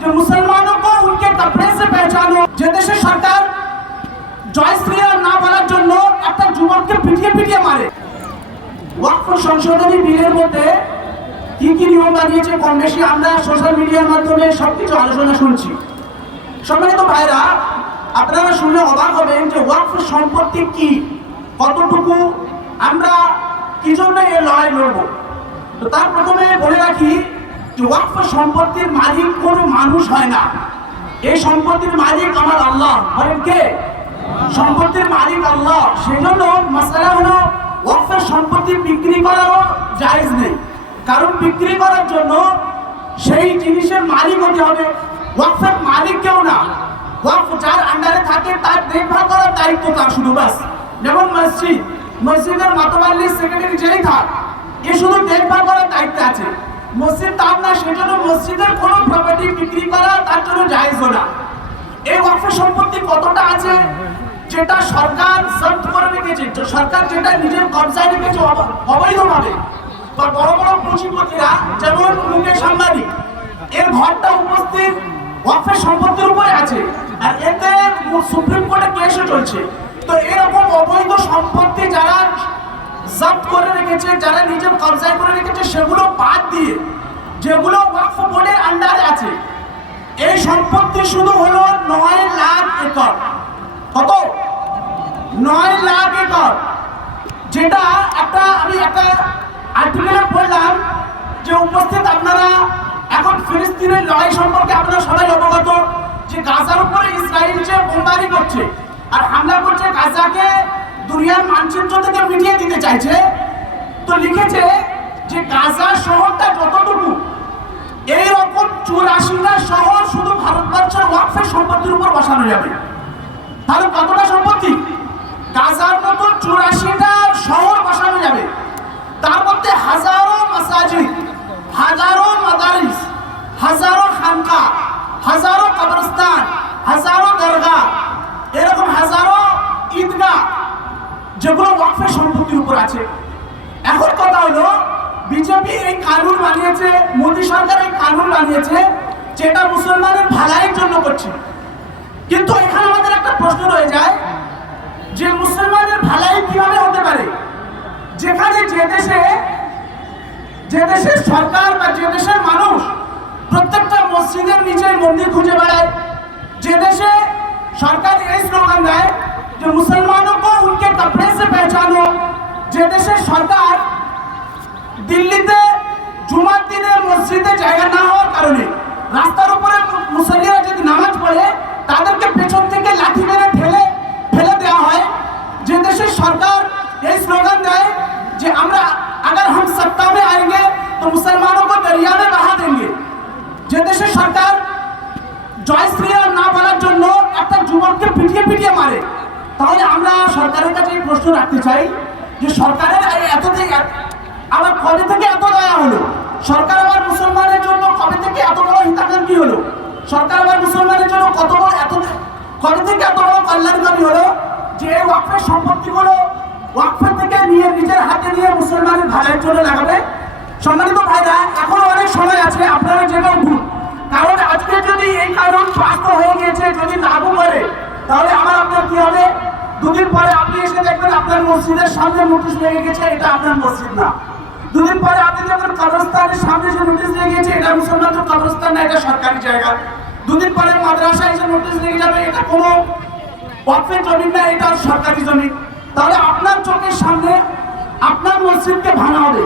जो मुसलमानों को उनके कपड़े से पहचानो। যে দেশের সরকার জয় শ্রীরাম না বলার জন্য একটা যুবককে পিটিয়ে পিটিয়ে মারে। ওয়াকফ সংশোধনী বিলের মধ্যে কি কি নিয়ম বানিয়েছে কম বেশি আমরা সোশ্যাল মিডিয়ার মাধ্যমে সবকিছু আলোচনা শুনছি। সম্মানিত ভাইরা, আপনারা শুনলে অবাক হবেন যে ওয়াকফ সম্পত্তি কি, কতটুকু, আমরা কি জন্য এই লড়াই লড়ব। তো তার প্রথমে বলে রাখি যে ওয়াকফ সম্পত্তির মালিক কোনো মানুষ হয় না। এই সম্পত্তির মালিক আমার আল্লাহ। বলেন কে? সম্পত্তির মালিক আল্লাহ। সেই জন্য মাসআলা হলো ওয়াকফের সম্পত্তি বিক্রি করারও জায়েজ নেই, কারণ বিক্রি করার জন্য সেই জিনিসের মালিক হতে হবে। ওয়াকফের মালিক কেউ না, ওয়াকফ যার আন্ডারে থাকে তার দেখভাল করার দায়িত্ব তার শুধু, বাস। যেমন মসজিদের মাতোয়াল্লি সেক্রেটারি যেই থাক, এ শুধু দেখভাল করার দায়িত্ব আছে। মসজিদ তার না, সেজন্য মসজিদের কোনো প্রপার্টি বিক্রি করা তার জন্য জায়েজ না। এই ওয়াকফ সম্পত্তি কতটা আছে যেটা সরকার জব্দ করে রেখেছে, সরকার যেটা নিজের কবজায় রেখেছে অবৈধভাবে, বা বড় বড় পুঁজিপতিরা যেমন মুকেশ আম্বানি, এর ঘরটা উপস্থিত ওয়াকফের সম্পত্তির উপরে আছে, আর এতে সুপ্রিম কোর্টে কেসও চলছে। তো এরকম অবৈধ সম্পত্তি যারা জব্দ করে রেখেছে, যারা নিজের কবজায় করে রেখেছে, সেগুলো বাদ দিয়ে যেগুলো ওয়াকফ বোর্ডের আন্ডারে আছে, এই সম্পত্তি শুধু হলো 9 লাখ একর। কত? 9 লাখ একর। যেটা আমি একটা আর্টিকেলে পড়লাম যে উপস্থিত আপনারা এখন ফিলিস্তিনের লড়াই সম্পর্কে আপনারা সবাই অবগত যে গাজার উপরে ইসরায়েল যে বোমবারি করছে আর হামলা করছে, গাজাকে দুনিয়ার মানচিত্র থেকে মিটিয়ে দিতে চাইছে। তো লিখেছে যে গাজা শহরটা যতটুকু, এইরকম 84টা শহর শুধু ভারতবর্ষের ওয়াকফের সম্পত্তির উপর বসানো যাবে। তাহলে কতটা সম্পত্তি? গাজার মতো 84টা শহর বসানো যাবে। তার মধ্যে হাজারো মাসাজিদ, হাজারো মাদারিস, হাজারো খানকা, হাজারো কবরস্থান, হাজারো দরগা, এরকম হাজারো ঈদগাহ যেগুলো ওয়াকফের সম্পত্তির উপর আছে। এখন কথা হলো, বিজেপি এই কানুন বানিয়েছে, মোদী সরকার এই কানুন বানিয়েছে যেটা মুসলমানের ভালাইয়ের জন্য করছে। কিন্তু এখানে আমাদের একটা প্রশ্ন রয়ে যায় যে মুসলমানের ভালাই কিভাবে হতে পারে, যেখানে যে দেশের সরকার বা যে দেশের মানুষ প্রত্যেকটা মসজিদের নিচে মন্দির খুঁজে বেড়ায়, যে দেশে সরকার এই স্লোগান দেয় যে মুসলমানों को उनके कपड़े से पहचानो, যে দেশের সরকার দিল্লিতে জুমার দিনে মসজিদে জায়গা না হওয়ার কারণে রাস্তার উপরে মুসল্লিরা যদি নামাজ পড়ে তাদেরকে পেছন থেকে লাঠি মেরে ফেলে দেওয়া হয়, যে দেশের সরকার এই স্লোগান দেয় যে আমরা अगर हम सत्ता में आएंगे तो मुसलमानों को दरिया में बहा देंगे, যে দেশের সরকার জয় শ্রীরাম না বলার জন্য একটা যুবককে পিটিয়ে পিটিয়ে মারে, তাহলে আমরা সরকারের কাছে এই প্রশ্ন রাখতে চাই যে সরকারের আবার কবে থেকে এত দয়া হলো? সরকার আবার মুসলমানের জন্য কবে থেকে এত বড় হিতাকাঙ্ক্ষী হলো? সরকার আবার মুসলমানের জন্য কবে থেকে এত বড় কল্যাণকামী হলো যে এই ওয়াকফের সম্পত্তিগুলো ওয়াকফের থেকে নিয়ে নিজের হাতে নিয়ে মুসলমানের ভাইয়ের জন্য লাগাবে? সম্মানিত ভাইরা, এখনো অনেক সময় আছে, আপনারা জেনে উঠুন। কারণ আজকে যদি এই কারণ পাস হয়ে গিয়েছে, যদি লাগু করে, তাহলে আপনার কি হবে? দুদিন পরে আপনি এসে দেখবেন আপনার মসজিদের সামনে নোটিশ লেগে গেছে, এটা আপনার মসজিদ না। দুদিন পরে আপনি দেখবেন কবরস্থানের সামনে যে নোটিশ লেগে গেছে, এটা মুসলমানদের কবরস্থান না, এটা সরকারি জায়গা। দুদিন পরে মাদ্রাসায় এসে নোটিশ লেগে যাবে, এটা কোনো ওয়াকফের জমিন না, এটা সরকারি জমিন। তাহলে আপনার চোখের সামনে আপনার মসজিদকে ভাঙা হবে,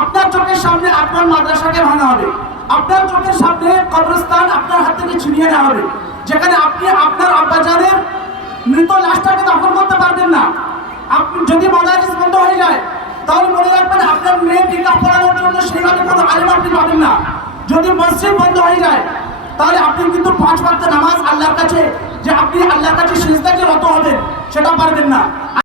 আপনার চোখের সামনে আপনার মাদ্রাসাকে ভাঙা হবে, আপনার চোখের সামনে কবরস্থান আপনার হাত থেকে ছিনিয়ে নেওয়া হবে, যেখানে আপনি আপনার আব্বাজানের মৃত লাশটাকে দখল করতে পারবেন না। আপনি যদি মাদারিস বন্ধ হয়ে যায়, তাহলে মনে রাখবেন আপনার মেয়ে নিকাহ পড়ানোর জন্য সেইভাবে কোনো আলেম আপনি পাবেন না। যদি মসজিদ বন্ধ হয়ে যায়, তাহলে আপনি কিন্তু 5 ওয়াক্ত নামাজ আল্লাহর কাছে, যে আপনি আল্লাহর কাছে সিজদায় রত হবেন, সেটা পারবেন না।